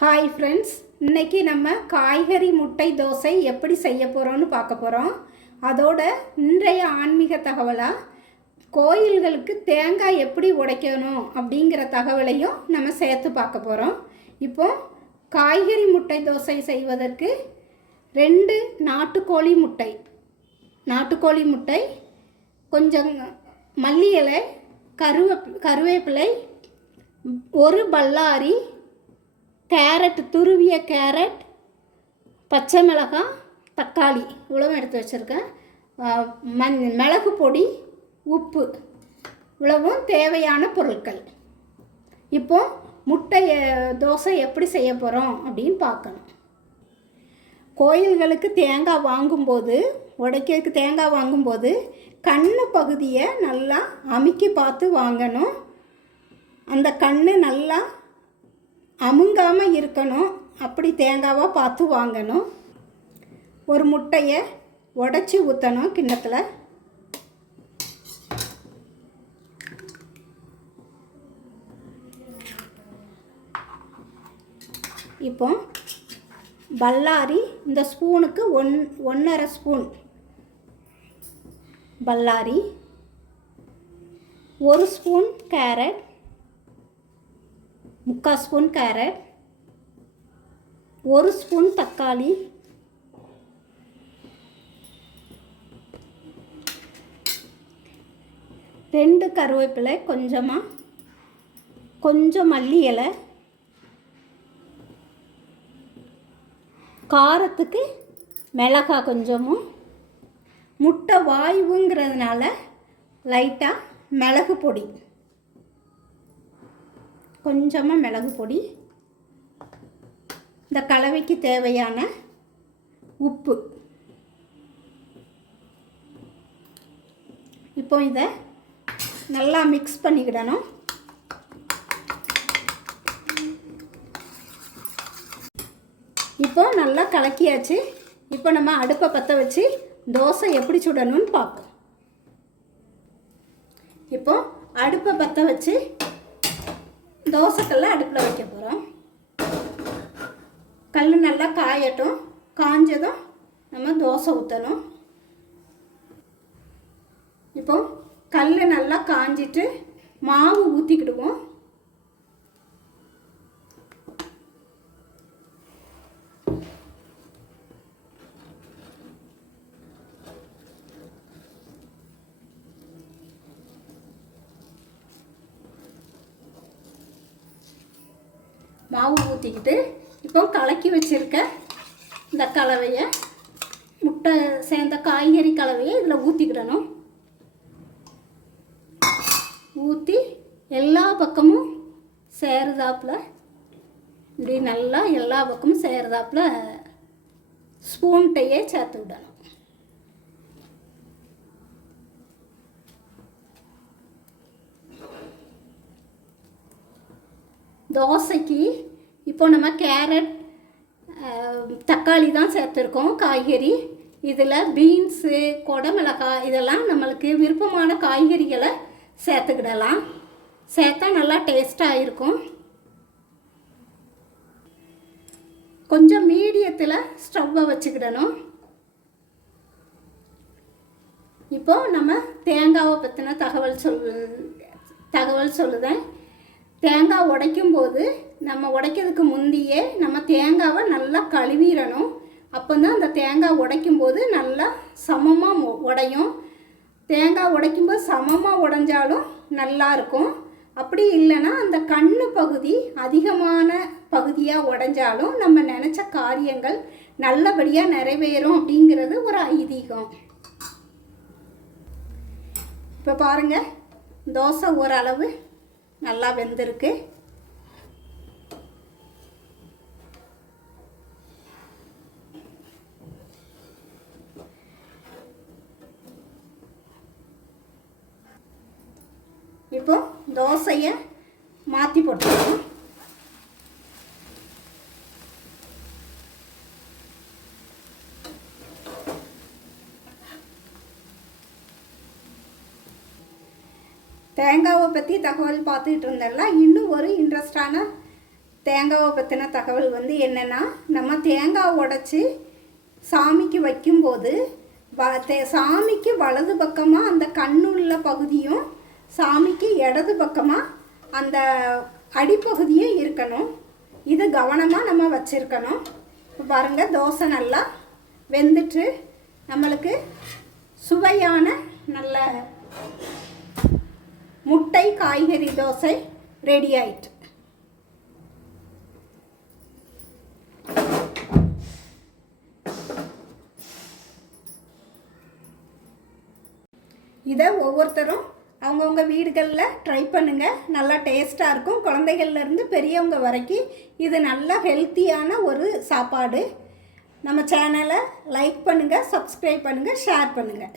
Hi friends இன்றைக்கி நம்ம காய்கறி முட்டை தோசை எப்படி செய்ய போகிறோம்னு பார்க்க போகிறோம் அதோட இன்றைய ஆன்மீக தகவலாக கோயில்களுக்கு தேங்காய் எப்படி உடைக்கணும் அப்படிங்கிற தகவலையும் நம்ம சேர்த்து பார்க்க போகிறோம் இப்போ காய்கறி முட்டை தோசை செய்வதற்கு ரெண்டு நாட்டுக்கோழி முட்டை. நாட்டுக்கோழி முட்டை கொஞ்சம் மல்லி இலை கருவே கருவேப்பிலை ஒரு பல்லாரி கேரட் துருவிய கேரட் பச்சை மிளகாய் தக்காளி. இவ்வளவும் எடுத்து வச்சுருக்கேன். மண் மிளகு பொடி உப்பு. இவ்வளவும் தேவையான பொருட்கள். இப்போ முட்டை தோசை எப்படி செய்ய போகிறோம் அப்படின்னு பார்க்கணும். கோயில்களுக்கு தேங்காய் வாங்கும்போது உடைக்கிறதுக்கு தேங்காய் வாங்கும்போது கண்ணு பகுதியை நல்லா அமுக்கி பார்த்து வாங்கணும். அந்த கண்ணு நல்லா அமுங்காமல் இருக்கணும். அப்படி தேங்காவாக பார்த்து வாங்கணும். ஒரு முட்டையை உடச்சி ஊற்றணும் கிண்ணத்தில். இப்போ பல்லாரி இந்த ஸ்பூனுக்கு ஒன் ஒன்றரை ஸ்பூன். பல்லாரி. ஒரு ஸ்பூன் கேரட். முக்கால் ஸ்பூன் கேரட் ஒரு ஸ்பூன் தக்காளி ரெண்டு கருவேப்பிலை கொஞ்சமாக கொஞ்சம் மல்லி இலை காரத்துக்கு மிளகாய் கொஞ்சமும் முட்டை வாயுங்கிறதுனால லைட்டாக மிளகு பொடி. கொஞ்சமாக மிளகு பொடி இந்த கலவைக்கு தேவையான உப்பு. இப்போ இதை நல்லா மிக்ஸ் பண்ணிக்கிடணும். இப்போ நல்லா கலக்கியாச்சு. இப்போ நம்ம அடுப்பை பற்ற வச்சு தோசை எப்படி சுடணும்னு பார்ப்போம். இப்போ அடுப்பை பற்ற வச்சு தோசைக்கல்ல அடுப்பில் வைக்க போகிறோம் கல் நல்லா காயட்டும். காஞ்சதும் நம்ம தோசை ஊற்றணும் இப்போ கல் நல்லா காஞ்சிட்டு மாவு ஊற்றிக்கிடுவோம் மாவு ஊற்றிக்கிட்டு இப்போ கலக்கி வச்சுருக்க இந்த கலவையை முட்டை சேர்ந்த காய்கறி கலவையை இதில் ஊற்றிக்கிடணும் ஊற்றி எல்லா பக்கமும் சேருதாப்பில் இப்படி நல்லா எல்லா பக்கமும் சேருதாப்பில் ஸ்பூன்கிட்டையே சேர்த்து விடணும். தோசைக்கு இப்போ நம்ம கேரட் தக்காளி தான் சேர்த்துருக்கோம் காய்கறி. இதில் பீன்ஸு கொடமிளகாய் இதெல்லாம் நம்மளுக்கு விருப்பமான காய்கறிகளை சேர்த்துக்கிடலாம். சேர்த்தா நல்லா டேஸ்ட்டாக இருக்கும். கொஞ்சம் மீடியத்தில் ஸ்டவ்வை வச்சுக்கிடணும். இப்போது நம்ம தேங்காவை பற்றின தகவல் சொல் தகவல் சொல்லுதேன். தேங்காய் உடைக்கும் போது நம்ம உடைக்கிறதுக்கு முந்தையே நம்ம தேங்காவை நல்லா கழுவிடணும். அப்போ தான் அந்த தேங்காய் உடைக்கும் போது நல்லா சமமாக உடையும். தேங்காய் உடைக்கும்போது சமமாக உடைஞ்சாலும் நல்லா இருக்கும். அப்படி இல்லைன்னா அந்த கண்ணு பகுதி அதிகமான பகுதியாக உடைஞ்சாலும் நம்ம நினச்ச காரியங்கள் நல்லபடியாக நிறைவேறும் அப்படிங்கிறது ஒரு ஐதீகம். இப்போ பாருங்கள் தோசை ஓரளவு நல்லா வெந்திருக்கு. இப்போ தோசையை மாற்றி போட்டுருவோம் தேங்காவை பற்றி தகவல் பார்த்துக்கிட்டு இருந்தேன்ல இன்னும் ஒரு இன்ட்ரெஸ்டான தேங்காவை பற்றின தகவல் வந்து என்னென்னா நம்ம தேங்காய் உடச்சி சாமிக்கு வைக்கும்போது வ தே சாமிக்கு வலது பக்கமாக அந்த கண்ணுள்ள பகுதியும் சாமிக்கு இடது பக்கமாக அந்த அடிப்பகுதியும் இருக்கணும். இது கவனமாக நம்ம வச்சுருக்கணும். இப்போ பாருங்கள் தோசை நல்லா வெந்துட்டு நம்மளுக்கு சுவையான நல்ல முட்டை காய்கறி தோசை ரெடி ஆயிட்டு. இதை ஒவ்வொருத்தரும் அவங்கவுங்க வீடுகளில் ட்ரை பண்ணுங்கள் நல்லா டேஸ்ட்டாக இருக்கும். குழந்தைகள்லேருந்து பெரியவங்க வரைக்கும் இது நல்ல ஹெல்த்தியான ஒரு சாப்பாடு. நம்ம சேனலை லைக் பண்ணுங்கள் சப்ஸ்கிரைப் பண்ணுங்கள் ஷேர் பண்ணுங்கள்